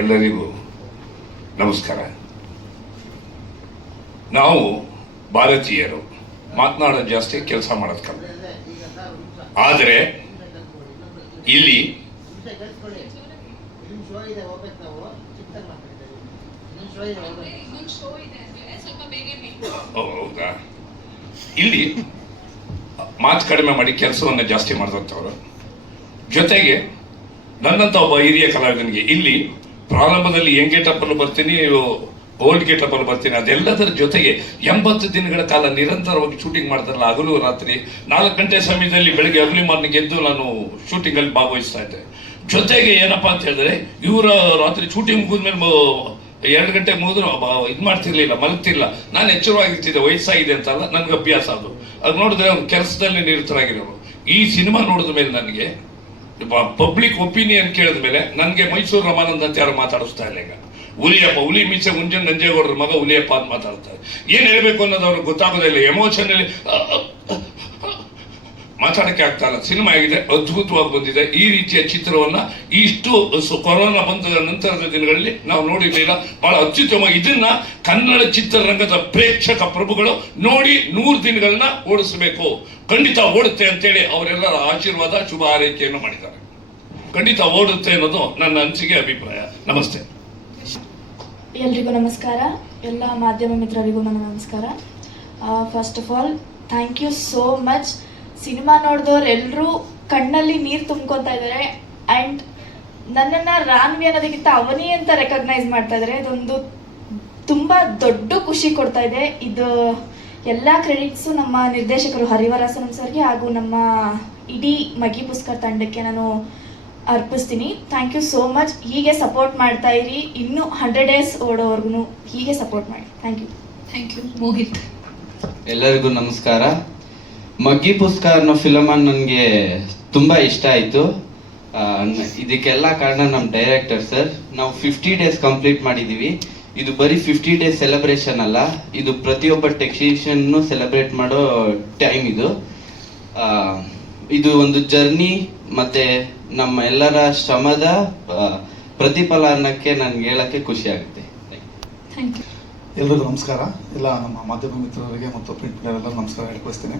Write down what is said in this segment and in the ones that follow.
ಎಲ್ಲರಿಗೂ ನಮಸ್ಕಾರ. ನಾವು ಭಾರತೀಯರು ಮಾತನಾಡೋದು ಜಾಸ್ತಿ, ಕೆಲಸ ಮಾಡೋದು ಕಮ್ಮಿ. ಆದರೆ ಇಲ್ಲಿ ಹೌದಾ, ಇಲ್ಲಿ ಮಾತು ಕಡಿಮೆ ಮಾಡಿ ಕೆಲಸವನ್ನು ಜಾಸ್ತಿ ಮಾಡ್ದಂಥವ್ರು. ಜೊತೆಗೆ ನನ್ನಂತ ಒಬ್ಬ ಹಿರಿಯ ಕಲಾವಿದನಿಗೆ ಇಲ್ಲಿ ಪ್ರಾರಂಭದಲ್ಲಿ ಯಂಗ್ ಗೆಟಪ್ಪಲ್ಲಿ ಬರ್ತೀನಿ, ಓಲ್ಡ್ ಗೆಟಪ್ಪಲ್ಲಿ ಬರ್ತೀನಿ, ಅದೆಲ್ಲದರ ಜೊತೆಗೆ 80 ದಿನಗಳ ಕಾಲ ನಿರಂತರವಾಗಿ ಶೂಟಿಂಗ್ ಮಾಡ್ತಾರಲ್ಲ, ಹಗಲು ರಾತ್ರಿ 4 ಗಂಟೆ ಸಮಯದಲ್ಲಿ ಬೆಳಗ್ಗೆ ಅರ್ಲಿ ಮಾರ್ನಿಂಗ್ ಎದ್ದು ನಾನು ಶೂಟಿಂಗಲ್ಲಿ ಭಾಗವಹಿಸ್ತಾ ಇದ್ದೆ. ಜೊತೆಗೆ ಏನಪ್ಪಾ ಅಂತ ಹೇಳಿದ್ರೆ, ಇವರ ರಾತ್ರಿ ಶೂಟಿಂಗ್ ಮುಗಿದ್ಮೇಲೆ 2 ಗಂಟೆ ಮುಗಿದ್ರು ಇದು ಮಾಡ್ತಿರ್ಲಿಲ್ಲ, ಮಲಗ್ತಿರ್ಲಿಲ್ಲ. ನಾನು ಎಚ್ಚರವಾಗಿರ್ತಿದ್ದೆ, ವಯಸ್ಸಾಗಿದೆ ಅಂತಲ್ಲ, ನನ್ಗೆ ಅಭ್ಯಾಸ ಅದು ನೋಡಿದ್ರೆ ಅವ್ರು ಕೆಲಸದಲ್ಲಿ ನಿರತರಾಗಿರೋರು. ಈ ಸಿನಿಮಾ ನೋಡಿದ ಮೇಲೆ ನನಗೆ ಪಬ್ಲಿಕ್ ಒಪಿನಿಯನ್ ಕೇಳಿದ ಮೇಲೆ ನನಗೆ ಮೈಸೂರು ರಮಾನಂದ ಅಂತ ಯಾರು ಮಾತಾಡಿಸ್ತಾ ಇಲ್ಲ. ಈಗ ಹುಲಿ ಮೀಸೆ ಮುಂಜಾನೆ ನಂಜೇಗೌಡರ ಮಗ ಹುಲಿಯಪ್ಪ ಅಂತ ಮಾತಾಡ್ತಾರೆ. ಏನ್ ಹೇಳ್ಬೇಕು ಅನ್ನೋದು ಅವ್ರಿಗೆ ಗೊತ್ತಾಗೋದಿಲ್ಲ. ಎಮೋಷನಲ್ಲಿ ಮಾತಾಡಕ್ಕೆ ಆಗ್ತಾ ಇಲ್ಲ. ಸಿನಿಮಾ ಆಗಿದೆ, ಅದ್ಭುತವಾಗಿ ಬಂದಿದೆ. ಈ ರೀತಿಯ ಚಿತ್ರವನ್ನ ಇಷ್ಟು ಕೊರೋನಾ ಬಂದ ನಂತರದ ದಿನಗಳಲ್ಲಿ ನಾವು ನೋಡಿರ್ಲಿಲ್ಲ. ಬಹಳ ಅತ್ಯುತ್ತಮ. ಇದನ್ನ ಕನ್ನಡ ಚಿತ್ರರಂಗದ ಪ್ರೇಕ್ಷಕ ಪ್ರಭುಗಳು ನೋಡಿ 100 ದಿನಗಳನ್ನ ಓಡಿಸಬೇಕು. ಖಂಡಿತ ಓಡುತ್ತೆ ಅಂತೇಳಿ ಅವರೆಲ್ಲರ ಆಶೀರ್ವಾದ, ಶುಭ ಹಾರೈಕೆಯನ್ನು ಮಾಡಿದ್ದಾರೆ. ಖಂಡಿತ ಓಡುತ್ತೆ ಅನ್ನೋದು ನನ್ನ ಅನಿಸಿಕೆ, ಅಭಿಪ್ರಾಯ. ನಮಸ್ತೆ. ಎಲ್ರಿಗೂ ನಮಸ್ಕಾರ. ಎಲ್ಲ ಮಾಧ್ಯಮ ಮಿತ್ರರಿಗೂ ನನ್ನ ನಮಸ್ಕಾರ. First of all thank you so much. Cinema ನೋಡಿದವ್ರು ಎಲ್ಲರೂ ಕಣ್ಣಲ್ಲಿ ನೀರು ತುಂಬ್ಕೊತಾ ಇದ್ದಾರೆ. ಆ್ಯಂಡ್ ನನ್ನನ್ನು ರಾನ್ವಿ ಅನ್ನೋದಕ್ಕಿಂತ ಅವನಿ ಅಂತ ರೆಕಗ್ನೈಸ್ ಮಾಡ್ತಾ ಇದ್ದಾರೆ. ಇದೊಂದು ತುಂಬ ದೊಡ್ಡ ಖುಷಿ ಕೊಡ್ತಾ ಇದೆ. ಇದು ಎಲ್ಲ ಕ್ರೆಡಿಟ್ಸು ನಮ್ಮ ನಿರ್ದೇಶಕರು ಹರಿವರಾಸನಂ ಸರ್ಗೆ ಹಾಗೂ ನಮ್ಮ ಇಡೀ ಮಗಿ ಪುಸ್ತಕ ತಂಡಕ್ಕೆ ನಾನು ಅರ್ಪಿಸ್ತೀನಿ. Thank you so much. ಹೀಗೆ ಸಪೋರ್ಟ್ ಮಾಡ್ತಾ ಇರಿ. ಇನ್ನೂ 100 ಡೇಸ್ ಓಡೋವರೆಗೂ ಹೀಗೆ ಸಪೋರ್ಟ್ ಮಾಡಿ. Thank you. ಮೋಹಿತ್. ಎಲ್ಲರಿಗೂ ನಮಸ್ಕಾರ. ಮಗ್ಗಿ ಪುಸ್ತಕ ಅನ್ನೋ ಫಿಲಮ್ ನನಗೆ ತುಂಬ ಇಷ್ಟ ಆಯಿತು. ಇದಕ್ಕೆಲ್ಲ ಕಾರಣ ನಮ್ಮ ಡೈರೆಕ್ಟರ್ ಸರ್. ನಾವು 50 ಡೇಸ್ ಕಂಪ್ಲೀಟ್ ಮಾಡಿದ್ದೀವಿ. ಇದು ಬರೀ 50 ಡೇಸ್ ಸೆಲೆಬ್ರೇಷನ್ ಅಲ್ಲ, ಇದು ಪ್ರತಿಯೊಬ್ಬ ಟೆಕ್ನಿಷಿಯನ್ನು ಸೆಲೆಬ್ರೇಟ್ ಮಾಡೋ ಟೈಮ್ ಇದು ಒಂದು ಜರ್ನಿ ಮತ್ತೆ ನಮ್ಮ ಎಲ್ಲರ ಶ್ರಮದ ಪ್ರತಿಫಲ ಅನ್ನಕ್ಕೆ ನನಗೆ ಹೇಳಕ್ಕೆ ಖುಷಿ ಆಗುತ್ತೆ. ಎಲ್ರಿಗೂ ನಮಸ್ಕಾರ. ಎಲ್ಲ ನಮ್ಮ ಮಾಧ್ಯಮ ಮಿತ್ರರಿಗೆ ಮತ್ತು ಪ್ರಿಂಟ್ ಮೀಡಿಯಾರೆಲ್ಲರೂ ನಮಸ್ಕಾರ ಹೇಳ್ಕೊಳ್ತೀನಿ.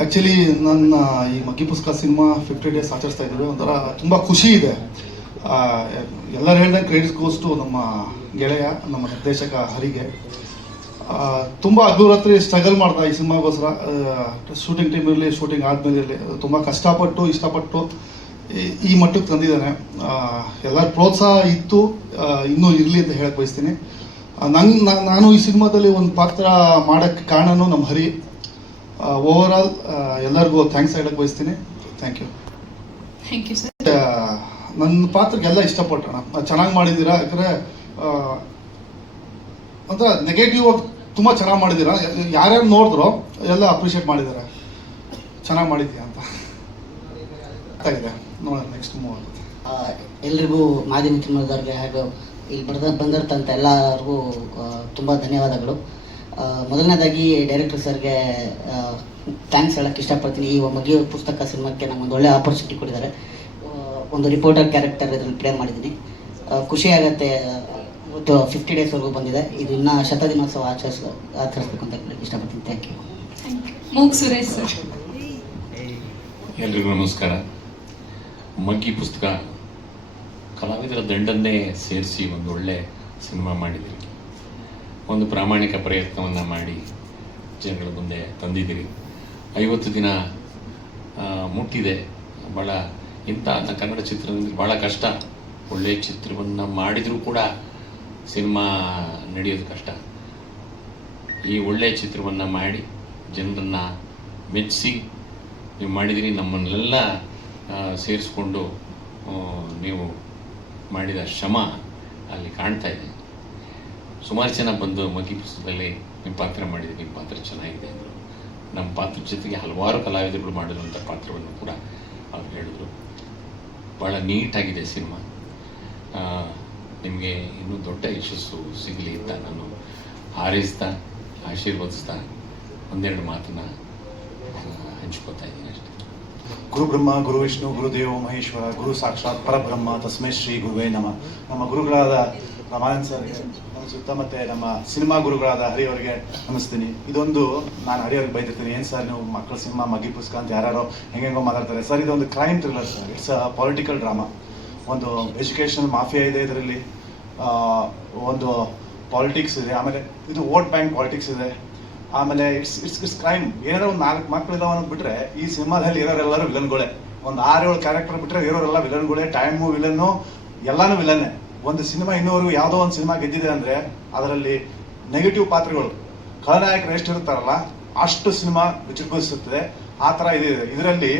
ಆ್ಯಕ್ಚುಲಿ ನನ್ನ ಈ ಮಗ್ಗಿ ಪುಸ್ತಕ ಸಿನಿಮಾ 50 ಡೇಸ್ ಆಚರಿಸ್ತಾ ಇದ್ದೀವಿ. ಒಂಥರ ತುಂಬ ಖುಷಿ ಇದೆ. ಎಲ್ಲರೂ ಹೇಳ್ದಂಗೆ ಕ್ರೆಡಿಟ್ಸ್ ಗೋಸ್ಟು ನಮ್ಮ ಗೆಳೆಯ, ನಮ್ಮ ನಿರ್ದೇಶಕ ಹರಿಗೆ. ತುಂಬ ಹಗಲು ಸ್ಟ್ರಗಲ್ ಮಾಡ್ದ ಈ ಸಿನಿಮಾಗೋಸ್ಕರ. ಶೂಟಿಂಗ್ ಟೈಮ್ ಇರಲಿ, ಶೂಟಿಂಗ್ ಆದಮೇಲೆ ಇರಲಿ, ತುಂಬ ಕಷ್ಟಪಟ್ಟು ಇಷ್ಟಪಟ್ಟು ಈ ಮಟ್ಟಕ್ಕೆ ತಂದಿದ್ದಾನೆ. ಎಲ್ಲರ ಪ್ರೋತ್ಸಾಹ ಇತ್ತು, ಇನ್ನೂ ಇರಲಿ ಅಂತ ಹೇಳಕ್ಕೆ ಬಯಸ್ತೀನಿ. ನಾನು ಈ ಸಿನಿಮಾದಲ್ಲಿ ಒಂದು ಪಾತ್ರ ಮಾಡೋಕ್ಕೆ ಕಾರಣನೂ ನಮ್ಮ ಹರಿ. ಓವರ್ ಆಲ್ ಎಲ್ಲರಿಗೂ ಥ್ಯಾಂಕ್ಸ್ ಹೇಳಕ್ಕೆ ಬಯಸ್ತೀನಿ. Thank you sir. ನನ್ನ ಪಾತ್ರಕ್ಕೆಲ್ಲ ಇಷ್ಟಪಟ್ಟಣ, ಚೆನ್ನಾಗಿ ಮಾಡಿದ್ದೀರಾ. ಯಾಕಂದರೆ ಒಂಥರ ನೆಗೆಟಿವ್ ಆಗಿ ತುಂಬ ಚೆನ್ನಾಗಿ ಮಾಡಿದ್ದೀರಾ. ಯಾರ್ಯಾರು ನೋಡಿದ್ರೋ ಎಲ್ಲ ಅಪ್ರಿಷಿಯೇಟ್ ಮಾಡಿದ್ದಾರೆ, ಚೆನ್ನಾಗಿ ಮಾಡಿದ್ದೀರಾ ಅಂತ ಇದೆ. ನೋಡೋಣ ನೆಕ್ಸ್ಟ್ ಮೂವ್ ಆಗುತ್ತೆ. ಎಲ್ರಿಗೂ ಮಾಧ್ಯಮ ಮಿತ್ರರಿಗೆ ಹಾಗೂ ಇಲ್ಲಿ ಬಂದಿರ್ತಂಥ ಎಲ್ಲರಿಗೂ ತುಂಬ ಧನ್ಯವಾದಗಳು. ಮೊದಲನೇದಾಗಿ ಡೈರೆಕ್ಟರ್ ಸರ್ಗೆ ಥ್ಯಾಂಕ್ಸ್ ಹೇಳೋಕ್ಕೆ ಇಷ್ಟಪಡ್ತೀನಿ. ಈ ಮಗಿ ಪುಸ್ತಕ ಸಿನಿಮಾಕ್ಕೆ ನಮಗೊಂದು ಒಳ್ಳೆ ಆಪರ್ಚುನಿಟಿ ಕೊಟ್ಟಿದ್ದಾರೆ. ಒಂದು ರಿಪೋರ್ಟರ್ ಕ್ಯಾರೆಕ್ಟರ್ ಇದರಲ್ಲಿ ಪ್ಲೇ ಮಾಡಿದ್ದೀನಿ. ಖುಷಿ ಆಗುತ್ತೆ. ಇವತ್ತು 50 ಡೇಸ್ವರೆಗೂ ಬಂದಿದೆ. ಇದು ಇನ್ನೂ ಶತದಿನೋತ್ಸವ ಆಚರಿಸ್ಬೇಕು ಅಂತ ಇಷ್ಟಪಡ್ತೀನಿ. Thank you. ಮೂಗ್ ಸುರೇಶ್ ಸರ್. ಎಲ್ರಿಗೂ ನಮಸ್ಕಾರ. ಮಗ್ಗಿ ಪುಸ್ತಕ ಕಲಾವಿದರ ದಂಡನ್ನೇ ಸೇರಿಸಿ ಒಂದು ಒಳ್ಳೆ ಸಿನಿಮಾ ಮಾಡಿದಿರಿ. ಒಂದು ಪ್ರಾಮಾಣಿಕ ಪ್ರಯತ್ನವನ್ನು ಮಾಡಿ ಜನಗಳ ಮುಂದೆ ತಂದಿದ್ದೀರಿ. 50 ದಿನ ಮುಟ್ಟಿದೆ. ಭಾಳ ಇಂಥ ಕನ್ನಡ ಚಿತ್ರದಲ್ಲಿ ಭಾಳ ಕಷ್ಟ. ಒಳ್ಳೆಯ ಚಿತ್ರವನ್ನು ಮಾಡಿದರೂ ಕೂಡ ಸಿನಿಮಾ ನಡೆಯೋದು ಕಷ್ಟ. ಈ ಒಳ್ಳೆಯ ಚಿತ್ರವನ್ನು ಮಾಡಿ ಜನರನ್ನು ಮೆಚ್ಚಿಸಿ ನೀವು ಮಾಡಿದಿರಿ. ನಮ್ಮನ್ನೆಲ್ಲ ಸೇರಿಸ್ಕೊಂಡು ನೀವು ಮಾಡಿದ ಶ್ರಮ ಅಲ್ಲಿ ಕಾಣ್ತಾ ಇದೆ. ಸುಮಾರು ಜನ ಬಂದು ಮಗ್ಗಿ ಪುಸ್ತಕದಲ್ಲಿ ನಿಮ್ಮ ಪಾತ್ರ ಮಾಡಿದ್ದೀವಿ, ನಿಮ್ಮ ಪಾತ್ರ ಚೆನ್ನಾಗಿದೆ ಅಂದರು. ನಮ್ಮ ಪಾತ್ರದ ಜೊತೆಗೆ ಹಲವಾರು ಕಲಾವಿದರುಗಳು ಮಾಡಿರುವಂಥ ಪಾತ್ರವನ್ನು ಕೂಡ ಅವ್ರು ಹೇಳಿದ್ರು. ಭಾಳ ನೀಟಾಗಿದೆ ಸಿನಿಮಾ. ನಿಮಗೆ ಇನ್ನೂ ದೊಡ್ಡ ಯಶಸ್ಸು ಸಿಗಲಿ ಅಂತ ನಾನು ಹಾರೈಸ್ತಾ, ಆಶೀರ್ವದಿಸ್ತಾ ಒಂದೆರಡು ಮಾತನ್ನು ಹಂಚ್ಕೋತಾ ಇದ್ದೀನಿ ಅಷ್ಟೇ. ಗುರು ಬ್ರಹ್ಮ ಗುರು ವಿಷ್ಣು ಗುರುದೇವ ಮಹೇಶ್ವರ ಗುರು ಸಾಕ್ಷಾತ್ ಪರಬ್ರಹ್ಮ ತಸ್ಮೈ ಶ್ರೀ ಗುರುವೇ ನಮಃ. ನಮ್ಮ ಗುರುಗಳಾದ ರಾಮಾನಂದ್ ಸರ್ಗೆ ನಮಿಸುತ್ತಾ ಮತ್ತೆ ನಮ್ಮ ಸಿನಿಮಾ ಗುರುಗಳಾದ ಹರಿ ಅವರಿಗೆ ನಮಿಸ್ತೀನಿ. ಇದೊಂದು ನಾನು ಹರಿ ಅವ್ರಿಗೆ ಬೈದಿರ್ತೀನಿ, ಏನು ಸರ್ ನೀವು ಮಕ್ಕಳ ಸಿನಿಮಾ ಮಗ್ಗಿ ಪುಸ್ತಕ ಅಂತ ಯಾರು ಹೆಂಗೆಂಗೋ ಮಾತಾಡ್ತಾರೆ ಸರ್. ಇದೊಂದು crime thriller sir, it's a political drama. ಒಂದು ಎಜುಕೇಷನ್ ಮಾಫಿಯಾ ಇದೆ ಇದರಲ್ಲಿ, ಒಂದು ಪಾಲಿಟಿಕ್ಸ್ ಇದೆ, ಆಮೇಲೆ ಇದು ವೋಟ್ ಬ್ಯಾಂಕ್ ಪಾಲಿಟಿಕ್ಸ್ ಇದೆ, ಆಮೇಲೆ ಇಟ್ಸ್ ಕ್ರೈಮ್. ಏನಾದ್ರು ಒಂದು 4 ಮಕ್ಕಳಿದಾವ ಬಿಟ್ರೆ ಈ ಸಿನಿಮಾದಲ್ಲಿ ಇರೋರೆಲ್ಲರೂ ವಿಲನ್ಗಳೇ. ಒಂದು 6-7 ಕ್ಯಾರೆಕ್ಟರ್ ಬಿಟ್ಟರೆ ಇರೋರೆಲ್ಲ ವಿಲನ್ಗಳೇ. ಟೈಮು ವಿಲನ್ನು, ಎಲ್ಲಾನು ವಿಲನ್ನೇ. ಒಂದು ಸಿನಿಮಾ ಇನ್ನೂವರೆಗೂ ಯಾವುದೋ ಒಂದು ಸಿನಿಮಾ ಗೆದ್ದಿದೆ ಅಂದರೆ ಅದರಲ್ಲಿ ನೆಗೆಟಿವ್ ಪಾತ್ರಗಳು ಖಳನಾಯಕರು ಎಷ್ಟು ಇರ್ತಾರಲ್ಲ ಅಷ್ಟು ಸಿನಿಮಾ ವಿಜೃಂಭಿಸುತ್ತದೆ. ಆ ಥರ ಇದೆ. ಇದರಲ್ಲಿ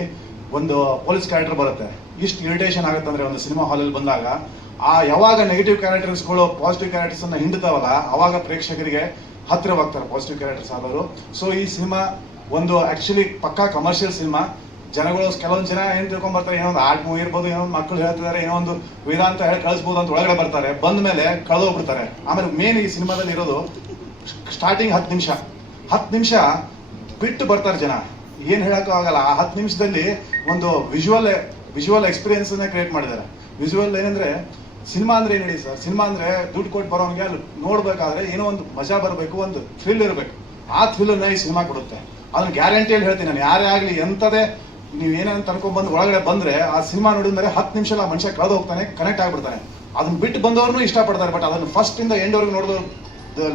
ಒಂದು ಪೊಲೀಸ್ ಕ್ಯಾರೆಕ್ಟರ್ ಬರುತ್ತೆ. ಇಷ್ಟು ಇರಿಟೇಷನ್ ಆಗುತ್ತೆ ಅಂದರೆ ಒಂದು ಸಿನಿಮಾ ಹಾಲಲ್ಲಿ ಬಂದಾಗ, ಯಾವಾಗ ನೆಗೆಟಿವ್ ಕ್ಯಾರೆಕ್ಟರ್ಸ್ಗಳು ಪಾಸಿಟಿವ್ ಕ್ಯಾರೆಕ್ಟರ್ಸನ್ನು ಹಿಂಡ್ತಾವಲ್ಲ ಅವಾಗ ಪ್ರೇಕ್ಷಕರಿಗೆ ಹತ್ತಿರವಾಗ್ತಾರೆ ಪಾಸಿಟಿವ್ ಕ್ಯಾರೆಕ್ಟರ್ಸ್ ಆದವರು. ಸೊ ಈ ಸಿನಿಮಾ ಒಂದು ಆ್ಯಕ್ಚುಲಿ ಪಕ್ಕಾ ಕಮರ್ಷಿಯಲ್ ಸಿನಿಮಾ. ಜನಗಳು ಕೆಲವೊಂದು ಜನ ಏನು ತಿಳ್ಕೊಂಡ್ಬರ್ತಾರೆ, ಏನೋ ಒಂದು ಆರ್ಟ್ ಮೂವಿ ಇರ್ಬೋದು, ಏನೋ ಒಂದು ಮಕ್ಕಳು ಹೇಳ್ತಿದ್ದಾರೆ, ಏನೋ ಒಂದು ವೇದಾಂತ ಹೇಳಿ ಕಳಿಸ್ಬೋದು ಅಂತ ಒಳಗಡೆ ಬರ್ತಾರೆ. ಬಂದ ಮೇಲೆ ಕಳೆದೋಗ್ಬಿಡ್ತಾರೆ. ಆಮೇಲೆ ಮೇನ್ ಈ ಸಿನಿಮಾದಲ್ಲಿ ಇರೋದು ಸ್ಟಾರ್ಟಿಂಗ್ 10 ನಿಮಿಷ ಬಿಟ್ಟು ಬರ್ತಾರೆ ಜನ. ಏನು ಹೇಳೋಕ್ಕೂ ಆಗಲ್ಲ. ಆ 10 ನಿಮಿಷದಲ್ಲಿ ಒಂದು ವಿಜುವಲ್ ಎಕ್ಸ್ಪೀರಿಯನ್ಸನ್ನೇ ಕ್ರಿಯೇಟ್ ಮಾಡಿದ್ದಾರೆ. ವಿಜುವಲ್ ಏನಂದರೆ, ಸಿನಿಮಾ ಅಂದರೆ ಏನು ಹೇಳಿ ಸರ್, ಸಿನಿಮಾ ಅಂದರೆ ದುಡ್ಡು ಕೊಟ್ಟು ಬರೋನಿಗೆ ಅಲ್ಲಿ ನೋಡಬೇಕಾದ್ರೆ ಏನೋ ಒಂದು ಮಜಾ ಬರಬೇಕು, ಒಂದು ಥ್ರಿಲ್ ಇರಬೇಕು. ಆ ಥ್ರಿಲ್ಲನ್ನ ಈ ಸಿನಿಮಾ ಕೊಡುತ್ತೆ. ಅದನ್ನು ಗ್ಯಾರಂಟಿಯಲ್ಲಿ ಹೇಳ್ತೀನಿ ನಾನು. ಯಾರೇ ಆಗಲಿ ಎಂಥದೇ ನೀವು ಏನೇನು ಬಂದು ಒಳಗಡೆ ಬಂದರೆ ಆ ಸಿನಿಮಾ ನೋಡಿದ್ಮೇಲೆ 10 ನಿಮಿಷ ಆ ಮನುಷ್ಯ ಕಳೆದು ಹೋಗ್ತಾನೆ, ಕನೆಕ್ಟ್ ಆಗಿಬಿಡ್ತಾನೆ. ಅದನ್ನ ಬಿಟ್ಟು ಬಂದವ್ರನ್ನೂ ಇಷ್ಟಪಡ್ತಾರೆ. ಬಟ್ ಅದನ್ನು ಫಸ್ಟಿಂದ ಎಂಡ್ವರೆಗೂ ನೋಡೋದು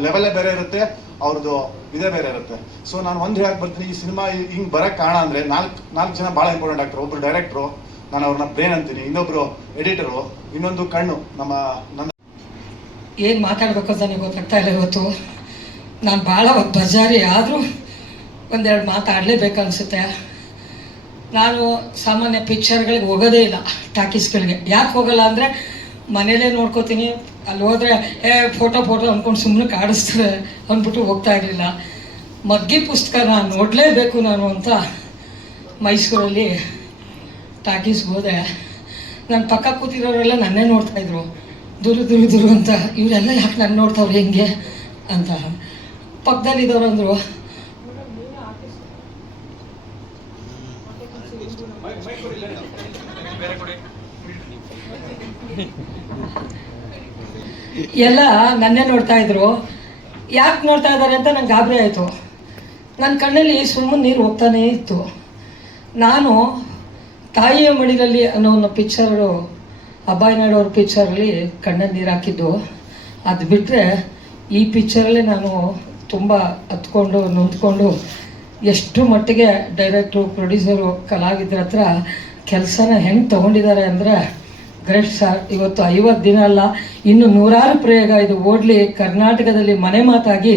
ಲೆವೆಲೇ ಬೇರೆ ಇರುತ್ತೆ, ಅವ್ರದ್ದು ಇದೇ ಬೇರೆ ಇರುತ್ತೆ. ಸೊ ನಾನು ಒಂದು ಹೇಳಕ್ಕೆ ಬರ್ತೀನಿ, ಈ ಸಿನಿಮಾ ಹಿಂಗೆ ಬರೋಕ್ಕೆ ಕಾರಣ ಅಂದರೆ 4 ಜನ ಭಾಳ ಇಂಪಾರ್ಟೆಂಟ್ ಆಗ್ತಾರೆ. ಒಬ್ಬರು ಡೈರೆಕ್ಟ್ರು, ನಾನು ಅವ್ರನ್ನ ಬ್ರೇನ್ ಅಂತೀನಿ, ಇನ್ನೊಬ್ರು ಎಡಿಟರು, ಇನ್ನೊಂದು ಕಣ್ಣು. ನನ್ನ ಏನು ಮಾತಾಡಬೇಕು ಅಂತ ನನಗೆ ಗೊತ್ತಾಗ್ತಾ ಇಲ್ಲ ಇವತ್ತು. ನಾನು ಭಾಳ ಬಜಾರಿ ಆದರೂ ಒಂದೆರಡು ಮಾತಾಡಲೇಬೇಕು ಅನಿಸುತ್ತೆ. ನಾನು ಸಾಮಾನ್ಯ ಪಿಕ್ಚರ್ಗಳಿಗೆ ಹೋಗೋದೇ ಇಲ್ಲ, ಟಾಕೀಸ್ಗಳಿಗೆ. ಯಾಕೆ ಹೋಗಲ್ಲ ಅಂದರೆ ಮನೇಲೇ ನೋಡ್ಕೋತೀನಿ. ಅಲ್ಲಿ ಹೋದರೆ ಫೋಟೋ ಅಂದ್ಕೊಂಡು ಸುಮ್ಮನೆ ಕಾಡಿಸ್ತಾರೆ ಅಂದ್ಬಿಟ್ಟು ಹೋಗ್ತಾ ಇರಲಿಲ್ಲ. ಮಗ್ಗಿ ಪುಸ್ತಕ ನಾನು ನೋಡಲೇಬೇಕು ನಾನು ಅಂತ ಮೈಸೂರಲ್ಲಿ ಟಾಕೀಸ್ಗೆ ಹೋದೆ. ನನ್ನ ಪಕ್ಕ ಕೂತಿರೋರೆಲ್ಲ ನನ್ನೇ ನೋಡ್ತಾಯಿದ್ರು, ದುರು ಅಂತ. ಇವರೆಲ್ಲ ಯಾಕೆ ನನ್ನ ನೋಡ್ತಾವ್ರು ಹೆಂಗೆ ಅಂತ. ಪಕ್ಕದಲ್ಲಿದ್ದವ್ರು ಅಂದರು, ಎಲ್ಲ ನನ್ನೇ ನೋಡ್ತಾ ಇದ್ರು. ಯಾಕೆ ನೋಡ್ತಾ ಇದ್ದಾರೆ ಅಂತ ನಂಗೆ ಗಾಬರಿ ಆಯಿತು. ನನ್ನ ಕಣ್ಣಲ್ಲಿ ಸುಮ್ಮನೆ ನೀರು ಹೋಗ್ತಾನೇ ಇತ್ತು. ನಾನು ತಾಯಿಯ ಮಡಿಲಲ್ಲಿ ಅನ್ನೋ ಒಂದು ಪಿಕ್ಚರು, ಅಭಯ್ ನಾಯ್ಡು ಅವ್ರ ಪಿಕ್ಚರಲ್ಲಿ ಕಣ್ಣಲ್ಲಿ ನೀರು ಹಾಕಿದ್ದು. ಅದು ಬಿಟ್ಟರೆ ಈ ಪಿಕ್ಚರಲ್ಲೇ ನಾನು ತುಂಬ ಹತ್ಕೊಂಡು ನೊಂದ್ಕೊಂಡು ಎಷ್ಟು ಮಟ್ಟಿಗೆ ಡೈರೆಕ್ಟ್ರು, ಪ್ರೊಡ್ಯೂಸರು, ಕಲಾವಿದರ ಹತ್ರ ಕೆಲಸನ ಹೆಂಗೆ ತೊಗೊಂಡಿದ್ದಾರೆ ಅಂದರೆ ಗ್ರೇಟ್ ಸರ್. ಇವತ್ತು 50 ದಿನ ಅಲ್ಲ, ಇನ್ನು 100 ಪ್ರಯೋಗ ಇದು ಓಡಲಿ, ಕರ್ನಾಟಕದಲ್ಲಿ ಮನೆ ಮಾತಾಗಿ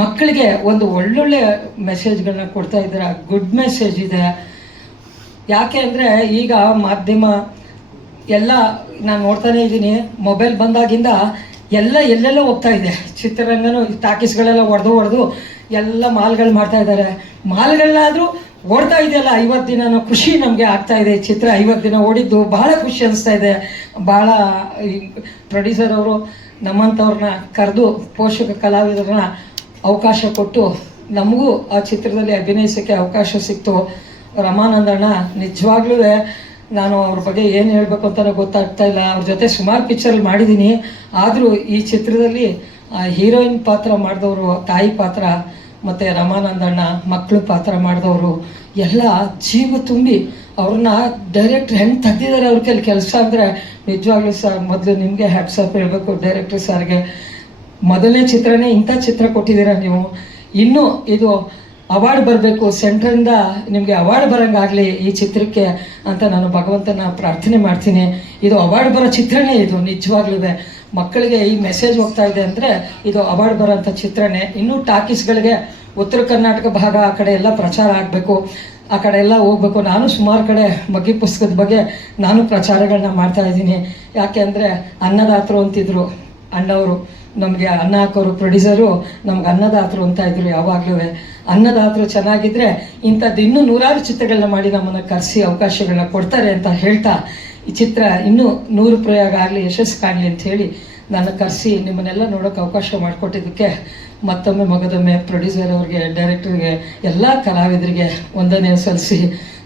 ಮಕ್ಕಳಿಗೆ ಒಂದು ಒಳ್ಳೊಳ್ಳೆ ಮೆಸೇಜ್ಗಳನ್ನ ಕೊಡ್ತಾ ಇದ್ದಾರೆ. ಗುಡ್ ಮೆಸೇಜ್ ಇದೆ. ಯಾಕೆ ಅಂದರೆ ಈಗ ಮಾಧ್ಯಮ ಎಲ್ಲ ನಾನು ನೋಡ್ತಾನೆ ಇದ್ದೀನಿ. ಮೊಬೈಲ್ ಬಂದಾಗಿಂದ ಎಲ್ಲ ಎಲ್ಲೆಲ್ಲೋ ಹೋಗ್ತಾ ಇದೆ. ಚಿತ್ರರಂಗನೂ ಟಾಕೀಸ್ಗಳೆಲ್ಲ ಹೊಡೆದು ಎಲ್ಲ ಮಾಲ್ಗಳು ಮಾಡ್ತಾ ಇದ್ದಾರೆ. ಮಾಲ್ಗಳನ್ನಾದರೂ ಓಡ್ತಾ ಇದೆಯಲ್ಲ 50 ದಿನ, ಖುಷಿ ನಮಗೆ ಆಗ್ತಾ ಇದೆ. ಚಿತ್ರ 50 ದಿನ ಓಡಿದ್ದು ಭಾಳ ಖುಷಿ ಅನಿಸ್ತಾ ಇದೆ. ಭಾಳ ಪ್ರೊಡ್ಯೂಸರ್ ಅವರು ನಮ್ಮಂಥವ್ರನ್ನ ಕರೆದು, ಪೋಷಕ ಕಲಾವಿದರನ್ನ ಅವಕಾಶ ಕೊಟ್ಟು ನಮಗೂ ಆ ಚಿತ್ರದಲ್ಲಿ ಅಭಿನಯಿಸೋಕ್ಕೆ ಅವಕಾಶ ಸಿಕ್ತು. ರಮಾನಂದಣ್ಣ ನಿಜವಾಗ್ಲೂ ನಾನು ಅವ್ರ ಬಗ್ಗೆ ಏನು ಹೇಳಬೇಕು ಅಂತಲೇ ಗೊತ್ತಾಗ್ತಾ ಇಲ್ಲ. ಅವ್ರ ಜೊತೆ ಸುಮಾರು ಪಿಕ್ಚರಲ್ಲಿ ಮಾಡಿದ್ದೀನಿ. ಆದರೂ ಈ ಚಿತ್ರದಲ್ಲಿ ಹೀರೋಯಿನ್ ಪಾತ್ರ ಮಾಡಿದವರು, ತಾಯಿ ಪಾತ್ರ, ಮತ್ತು ರಮಾನಂದಣ್ಣ ಮಕ್ಕಳು ಪಾತ್ರ ಮಾಡಿದವರು ಎಲ್ಲ ಜೀವ ತುಂಬಿ ಅವ್ರನ್ನ ಡೈರೆಕ್ಟ್ರ್ ಹೆಂಗೆ ತೆಗ್ದಿದ್ದಾರೆ ಅವ್ರ ಕೆಲಸ ಅಂದರೆ ನಿಜವಾಗ್ಲೂ ಸರ್ ಮೊದಲು ನಿಮಗೆ ಹ್ಯಾಟ್ಸಾಪ್ ಹೇಳಬೇಕು ಡೈರೆಕ್ಟ್ರ್ ಸರ್ಗೆ. ಮೊದಲನೇ ಚಿತ್ರನೇ ಇಂಥ ಚಿತ್ರ ಕೊಟ್ಟಿದ್ದೀರಾ ನೀವು. ಇನ್ನೂ ಇದು ಅವಾರ್ಡ್ ಬರಬೇಕು, ಸೆಂಟ್ರಿಂದ ನಿಮಗೆ ಅವಾರ್ಡ್ ಬರೋಂಗಾಗಲಿ ಈ ಚಿತ್ರಕ್ಕೆ ಅಂತ ನಾನು ಭಗವಂತನ ಪ್ರಾರ್ಥನೆ ಮಾಡ್ತೀನಿ. ಇದು ಅವಾರ್ಡ್ ಬರೋ ಚಿತ್ರನೇ. ಇದು ನಿಜವಾಗ್ಲೂ ಮಕ್ಕಳಿಗೆ ಈ ಮೆಸೇಜ್ ಹೋಗ್ತಾ ಇದೆ ಅಂದರೆ ಇದು ಅವಾರ್ಡ್ ಬರೋಂಥ ಚಿತ್ರನೇ. ಇನ್ನೂ ಟಾಕೀಸ್ಗಳಿಗೆ ಉತ್ತರ ಕರ್ನಾಟಕ ಭಾಗ ಆ ಕಡೆ ಎಲ್ಲ ಪ್ರಚಾರ ಆಗಬೇಕು, ಆ ಕಡೆ ಎಲ್ಲ ಹೋಗ್ಬೇಕು. ನಾನು ಸುಮಾರು ಕಡೆ ಮಗ್ಗಿ ಪುಸ್ತಕದ ಬಗ್ಗೆ ನಾನು ಪ್ರಚಾರಗಳನ್ನ ಮಾಡ್ತಾ ಇದ್ದೀನಿ. ಯಾಕೆ ಅಂದರೆ ಅನ್ನದಾತರು ಅಂತಿದ್ರು ಅಣ್ಣವರು, ನಮಗೆ ಅನ್ನ ಹಾಕೋರು ಪ್ರೊಡ್ಯೂಸರು ನಮ್ಗೆ ಅನ್ನದಾತರು ಅಂತ ಇದ್ರು ಯಾವಾಗಲೂ. ಅನ್ನದಾತರು ಚೆನ್ನಾಗಿದ್ದರೆ ಇಂಥದ್ದು ಇನ್ನೂ 100 ಚಿತ್ರಗಳನ್ನ ಮಾಡಿ ನಮ್ಮನ್ನು ಕರೆಸಿ ಅವಕಾಶಗಳನ್ನ ಕೊಡ್ತಾರೆ ಅಂತ ಹೇಳ್ತಾ, ಈ ಚಿತ್ರ ಇನ್ನೂ 100 ಪ್ರಯೋಗ ಆಗಲಿ, ಯಶಸ್ಸು ಕಾಣಲಿ ಅಂತ ಹೇಳಿ ನನ್ನ ಕರೆಸಿ ನಿಮ್ಮನ್ನೆಲ್ಲ ನೋಡೋಕ್ಕೆ ಅವಕಾಶ ಮಾಡಿಕೊಟ್ಟಿದ್ದಕ್ಕೆ ಮತ್ತೊಮ್ಮೆ ಮಗದೊಮ್ಮೆ ಪ್ರೊಡ್ಯೂಸರ್ ಅವ್ರಿಗೆ, ಡೈರೆಕ್ಟರ್ಗೆ, ಎಲ್ಲ ಕಲಾವಿದರಿಗೆ ವಂದನೆ ಸಲ್ಲಿಸಿ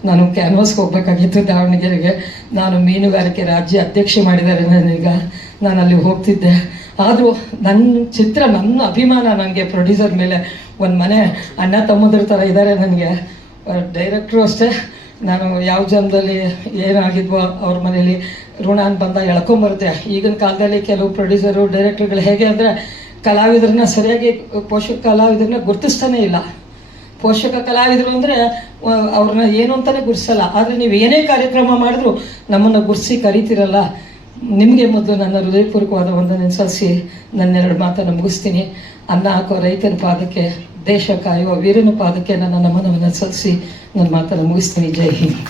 ನಾನು ಕ್ಯಾನ್ವಾಸ್ಗೆ ಹೋಗ್ಬೇಕಾಗಿತ್ತು ದಾವಣಗೆರೆಗೆ. ನಾನು ಮೀನುಗಾರಿಕೆ ರಾಜ್ಯ ಅಧ್ಯಕ್ಷೆ ಮಾಡಿದ್ದಾರೆ ನನಗೀಗ, ನಾನು ಅಲ್ಲಿ ಹೋಗ್ತಿದ್ದೆ. ಆದರೂ ನನ್ನ ಚಿತ್ರ, ನನ್ನ ಅಭಿಮಾನ ನನಗೆ ಪ್ರೊಡ್ಯೂಸರ್ ಮೇಲೆ. ಒಂದು ಮನೆ ಅಣ್ಣ ತಮ್ಮದ್ರ ಥರ ಇದ್ದಾರೆ ನನಗೆ. ಡೈರೆಕ್ಟ್ರು ಅಷ್ಟೇ, ನಾನು ಯಾವ ಜನ್ಮದಲ್ಲಿ ಏನಾಗಿದ್ವೋ ಅವ್ರ ಮನೇಲಿ ಋಣ ಅಂತ ಬಂದಾಗ ಎಳ್ಕೊಂಬರುತ್ತೆ. ಈಗಿನ ಕಾಲದಲ್ಲಿ ಕೆಲವು ಪ್ರೊಡ್ಯೂಸರು ಡೈರೆಕ್ಟರ್ಗಳು ಹೇಗೆ ಅಂದರೆ ಕಲಾವಿದರನ್ನ ಸರಿಯಾಗಿ ಪೋಷಕ ಕಲಾವಿದರನ್ನ ಗುರುತಿಸ್ತಾನೆ ಇಲ್ಲ. ಪೋಷಕ ಕಲಾವಿದರು ಅಂದರೆ ಅವ್ರನ್ನ ಏನು ಅಂತಲೇ ಗುರುತಿಸಲ್ಲ. ಆದರೆ ನೀವು ಏನೇ ಕಾರ್ಯಕ್ರಮ ಮಾಡಿದ್ರು ನಮ್ಮನ್ನು ಗುರುತಿಸಿ ಕರಿತೀರಲ್ಲ, ನಿಮಗೆ ಮೊದಲು ನನ್ನ ಹೃದಯಪೂರ್ವಕವಾದ ವಂದನೆ ಸಲ್ಲಿಸಿ ನನ್ನೆರಡು ಮಾತನ್ನು ಮುಗಿಸ್ತೀನಿ. ಅನ್ನ ಹಾಕೋ ರೈತನ ಪಾದಕ್ಕೆ, ದೇಶ ಕಾಯುವ ವೀರನ ಪಾದಕ್ಕೆ ನನ್ನ ನಮನವನ್ನು ಸಲ್ಲಿಸಿ ನನ್ನ ಮಾತನ್ನು ಮುಗಿಸ್ತೀನಿ. ಜೈ ಹಿಂದ್.